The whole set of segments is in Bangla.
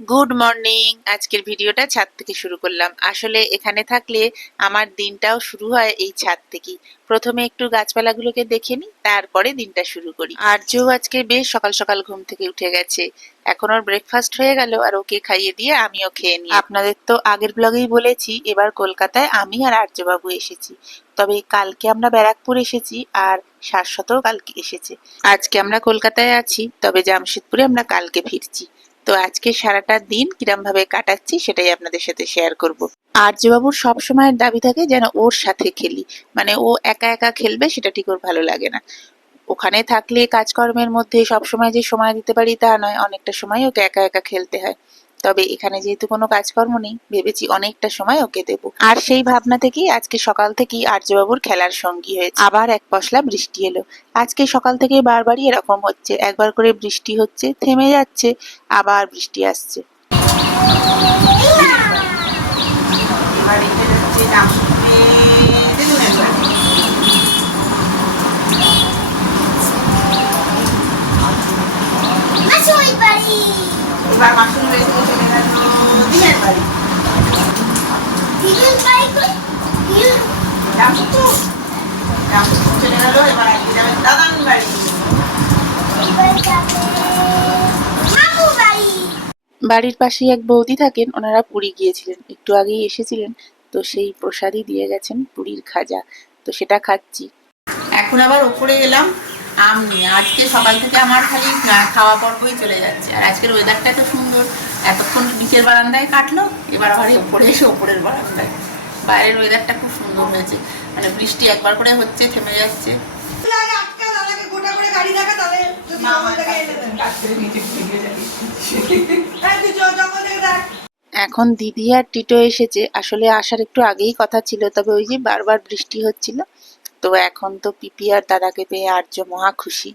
Good morning. আজকের ভিডিওটা ছাদ থেকে শুরু করলাম। আসলে এখানে থাকলে আমার দিনটাও শুরু হয় এই ছাদ থেকেই। প্রথমে একটু গাছপালাগুলোকে দেখে নিই, তারপরে দিনটা শুরু করি। আর্যও আজকে বেশ সকাল সকাল ঘুম থেকে উঠে গেছে। এখন ওর ব্রেকফাস্ট হয়ে গেল, আর ওকে খাইয়ে দিয়ে আমিও খেয়ে নিই। আপনাদের তো আগের ব্লগেই বলেছি এবার কলকাতায় আমি আর আর্যবাবু এসেছি। তবে কালকে আমরা ব্যারাকপুর এসেছি, আর শাশ্বতও কালকে এসেছে। আজকে আমরা কলকাতায় আছি, তবে জামশেদপুরে আমরা কালকে ফিরছি। তো আজকে সারাটা দিন কিরম ভাবে কাটাচ্ছি সেটাই আপনাদের সাথে শেয়ার করব। আর্যবাবুর সব সময়ের দাবি থাকে যেন ওর সাথে খেলি, মানে ও একা একা খেলবে সেটা ঠিক ওর ভালো লাগে না। ওখানে থাকলে কাজকর্মের মধ্যে সব সময় যে সময় দিতে পারি তা নয়, অনেকটা সময় ওকে একা একা খেলতে হয়। তবে এখানে যেহেতু কোনো কাজকর্ম নেই, ভেবেছি অনেকটা সময় ওকে দেব। আর সেই ভাবনা থেকেই আজকে সকাল থেকেই আর্যবাবুর খেলার সঙ্গী হয়েছে। আবার এক পশলা বৃষ্টি এলো। আজকে সকাল থেকে বারবারই এরকম হচ্ছে, একবার করে বৃষ্টি হচ্ছে, থেমে যাচ্ছে, আবার বৃষ্টি আসছে। এবার মাসুল রেখে চলে গেল দিনের বাড়ি। জামশেদপুর চলে গেল, এবার আজকে যাবেন দাদান বাড়ি। বাড়ির পাশেই এক বৌদি থাকেন, ওনারা পুরী গিয়েছিলেন, একটু আগেই এসেছিলেন। তো সেই প্রসাদই দিয়ে গেছেন, পুরীর খাজা। তো সেটা খাচ্ছি। এখন আবার ওপরে এলাম আম নিয়ে। আজকে সকাল থেকে আমার খালি খাওয়া পর্বই চলে যাচ্ছে। আর আজকের ওয়েদারটা এত সুন্দর, এতক্ষণ নিচের বারান্দায় কাটলো, এবার আবার ওপরে এসে ওপরের বারান্দায়। বাইরের ওয়েদারটা খুব সুন্দর হয়েছে, মানে বৃষ্টি একবার করে হচ্ছে, থেমে যাচ্ছে। এখন দিদি আর টিটো এসেছে। আসলে আসার একটু আগেই কথা ছিল, তবে ওই যে বারবার বৃষ্টি হচ্ছিল। তো এখন তো পিপি আর দাদাকে পেয়ে আর্য মহা খুশি।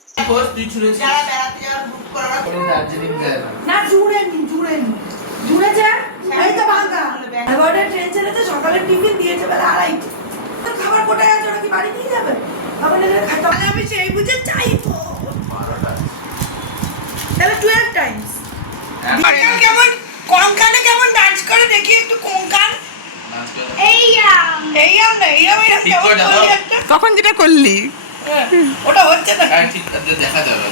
সকালে টিফিন দিয়েছে বেলা 2:30। খাবার কোটায় আছে, ওরা কি বাড়ি নিয়ে যাবে? আমি সেই বুঝে চাইবো তাহলে 12 টাইমস। কেমন কঙ্কানে কেমন ডান্স করে দেখি একটু। কঙ্কান তখন যেটা করলি ওটা হচ্ছে না, দেখা যাবে।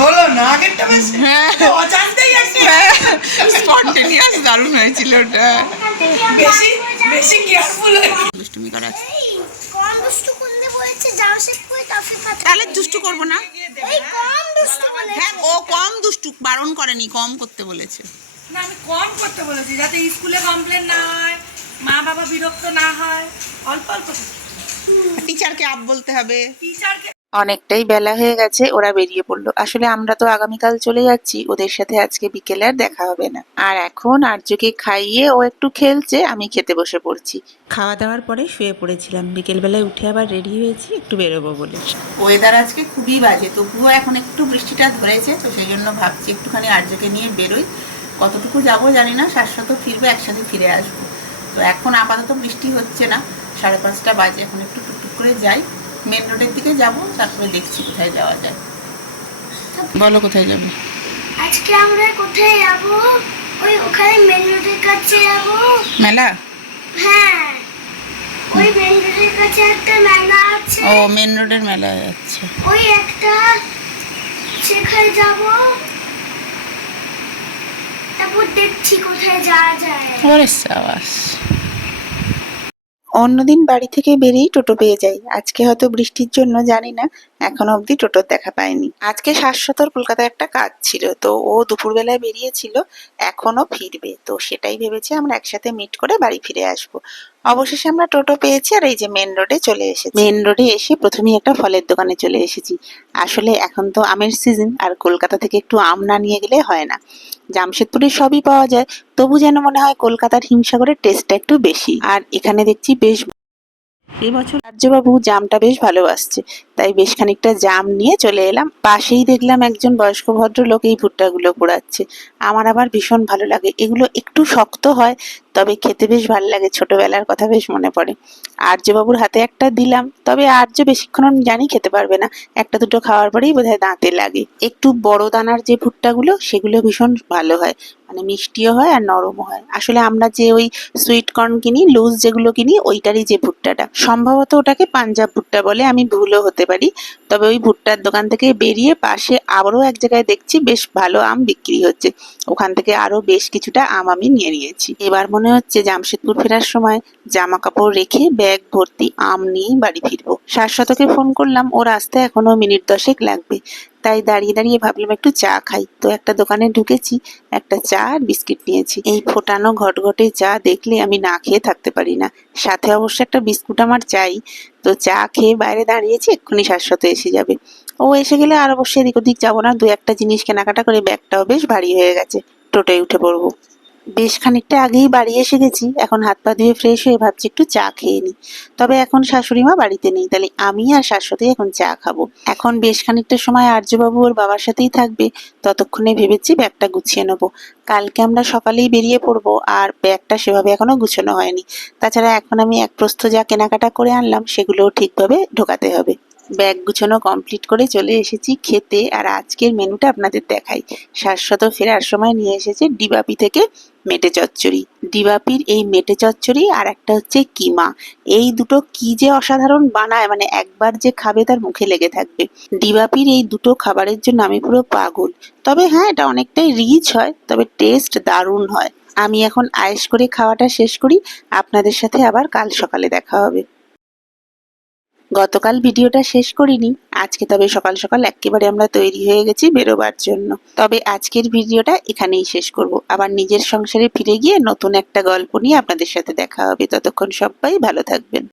হলো না আগেরটা বেশ অজান্তেই স্পন্টেনিয়াস দারুণ হয়েছিল ওটা। বেশি বেশি কেয়ারফুল দুষ্টুমি করা। তাহলে দুষ্টু করবো না। হ্যাঁ, ও কম দুষ্টু বারণ করেনি, কম করতে বলেছে। না, আমি কম করতে বলেছি যাতে স্কুলে কমপ্লেন না হয়, মা বাবা বিরক্ত না হয়। অল্প অল্প টিচারকে আপ বলতে হবে। অনেকটাই বেলা হয়ে গেছে, ওরা বেরিয়ে পড়লো। আসলে আমরা তো আগামীকাল চলে যাচ্ছি, ওদের সাথে আজকে বিকেলে আর দেখা হবে না। আর এখন আর্যকে খাইয়ে ও একটু খেলছে, আমি খেতে বসে পড়ছি। খাওয়া দাওয়ার পরে শুয়ে পড়েছিলাম, বিকেলবেলায় উঠে আবার রেডি হয়েছি একটু বেরোবো বলে। ওয়েদার আজকে খুবই বাজে, তবুও এখন একটু বৃষ্টিটা ধরেছে, তো সেই জন্য ভাবছি একটুখানি আর্যকে নিয়ে বেরোই। কতটুকু যাবো জানি না, শাশ্বত ফিরবে, একসাথে ফিরে আসবো। তো এখন আপাতত বৃষ্টি হচ্ছে না, 5:30 বাজে। এখন একটু টুকটুক করে যাই, মেন রোডের দিকে যাব, তারপরে দেখছি কোথায় যাওয়া যায়। বলো কোথায় যাবে? আজকে আমরা কোথায় যাব? ওই ওখানে মেন রোডের কাছে যাব। মেলা? হ্যাঁ, ওই মেন রোডের কাছে একটা মেলা আছে। ও, মেন রোডের মেলায় যাচ্ছে। ওই একটা সেখানে যাব, তারপর দেখছি কোথায় যাওয়া যায়। ওরে সাবাস। অন্যদিন বাড়ি থেকে বেরিয়েই টোটো পেয়ে যাই, আজকে হয়তো বৃষ্টির জন্য জানি না এখনো অবধি টোটোর দেখা পাইনি। আজকে শাশ্বতর কলকাতায় একটা কাজ ছিল, তো ও দুপুরবেলায় বেরিয়েছিল, এখনো ফিরবে। তো সেটাই ভেবেছি আমরা একসাথে মিট করে বাড়ি ফিরে আসব। অবশেষে আমরা টোটো পেয়েছি, আর এই যে মেন রোডে চলে এসেছি। মেন রোডে এসে প্রথমেই একটা ফলের দোকানে চলে এসেছি। আসলে এখন তো আমের সিজন, আর কলকাতা থেকে একটু আম না নিয়ে গেলে হয় না। জামশেদপুরে সবই পাওয়া যায়, তবু যেন মনে হয় কলকাতার হিমসাগরের টেস্টটা একটু বেশি। আর এখানে দেখছি বেশ এবছর আর্যবাবু জামটা বেশ ভালোবাসছে, তাই বেশ খানিকটা জাম নিয়ে চলে এলাম। পাশেই দেখলাম একজন বয়স্ক ভদ্রলোক এই ভুট্টাগুলো পোড়াচ্ছে। আমার আবার ভীষণ ভালো লাগে, এগুলো একটু শক্ত হয় তবে খেতে বেশ ভালো লাগে, ছোটবেলার কথা বেশ মনে পড়ে। আর্যবাবুর হাতে একটা দিলাম, তবে আর্য বেশিক্ষণ জানি খেতে পারবে না, একটা দুটো খাওয়ার পরেই বোধহয় দাঁতে লাগে। একটু বড় দানার যে ভুট্টাগুলো সেগুলো ভীষণ ভালো হয়, মানে মিষ্টিও হয় আর নরমও হয়। আসলে আমরা যে ওই সুইট কর্ন কিনি, লুজ যেগুলো কিনি, ওইটারই যে ভুট্টাটা, সম্ভবত ওটাকে পাঞ্জাব ভুট্টা বলে, আমি ভুলও হতে পারি। তবে ওই ভুট্টার দোকান থেকে বেরিয়ে পাশে আবারও এক জায়গায় দেখছি বেশ ভালো আম বিক্রি হচ্ছে, ওখান থেকে আরো বেশ কিছুটা আম আমি নিয়ে নিয়েছি। এবার মনে হচ্ছে জামশেদপুর ফেরার সময় জামা কাপড় রেখে ব্যাগ ভর্তি আম নিয়ে বাড়ি ফিরবো। শাশ্বতকে ফোন করলাম, ওর আসতে এখনো মিনিট 10 লাগবে, তাই দাঁড়িয়ে দাঁড়িয়ে ভাবলাম একটু চা খাই। তো একটা দোকানে ঢুকেছি, একটা চা আর বিস্কিট নিয়েছি। এই ফোটানো ঘটঘটে চা দেখলে আমি না খেয়ে থাকতে পারি না, সাথে অবশ্য একটা বিস্কুট আমার চাই। তো চা খেয়ে বাইরে দাঁড়িয়েছি, এক্ষুনি শাশ্বত এসে যাবে। ও এসে গেলে আর অবশ্য এদিক ওদিক যাবো না, দু একটা জিনিস কেনাকাটা করে ব্যাগটাও বেশ ভারী হয়ে গেছে, টোটোয় উঠে পড়বো। বেশ খানিকটা আগেই বাড়ি এসে গেছি, এখন হাত পা ধুয়ে ফ্রেশ হয়ে ভাবছি একটু চা খেয়ে নি। তবে এখন শাশুড়ি মা বাড়িতে নেই, তাহলে আমি আর শাশ্বতী এখন চা খাবো। এখন বেশ খানিকটা সময় আর্যবাবু ওর বাবার সাথেই থাকবে, ততক্ষণে ভেবেছি ব্যাগটা গুছিয়ে নেবো। কালকে আমরা সকালেই বেরিয়ে পড়বো, আর ব্যাগটা সেভাবে এখনো গুছানো হয়নি। তাছাড়া এখন আমি এক প্রস্থ যা কেনাকাটা করে আনলাম সেগুলোও ঠিকভাবে ঢোকাতে হবে। ব্যাগ গুছানো কমপ্লিট করে চলে এসেছি খেতে, আর আজকের মেনুটা আপনাদের দেখাই। শাশ্বত ফেরার সময় নিয়ে এসেছে ডিবাপি থেকে মেটে চচ্চড়ি। ডিবাপির এই মেটে চচ্চড়ি আর একটা হচ্ছে কিমা, এই দুটো কি যে অসাধারণ বানায়, মানে একবার যে খাবে তার মুখে লেগে থাকবে। ডিবাপির এই দুটো খাবারের জন্য আমি পুরো পাগল। তবে হ্যাঁ, এটা অনেকটাই রিচ হয়, তবে টেস্ট দারুণ হয়। আমি এখন আয়েশ করে খাওয়াটা শেষ করি, আপনাদের সাথে আবার কাল সকালে দেখা হবে। গতকাল ভিডিওটা শেষ করিনি, আজকে তবে সকাল সকাল একেবারে আমরা তৈরি হয়ে গেছি বেরোবার জন্য। তবে আজকের ভিডিওটা এখানেই শেষ করব, আবার নিজের সংসারে ফিরে গিয়ে নতুন একটা গল্প নিয়ে আপনাদের সাথে দেখা হবে। ততক্ষণ সবাই ভালো থাকবেন।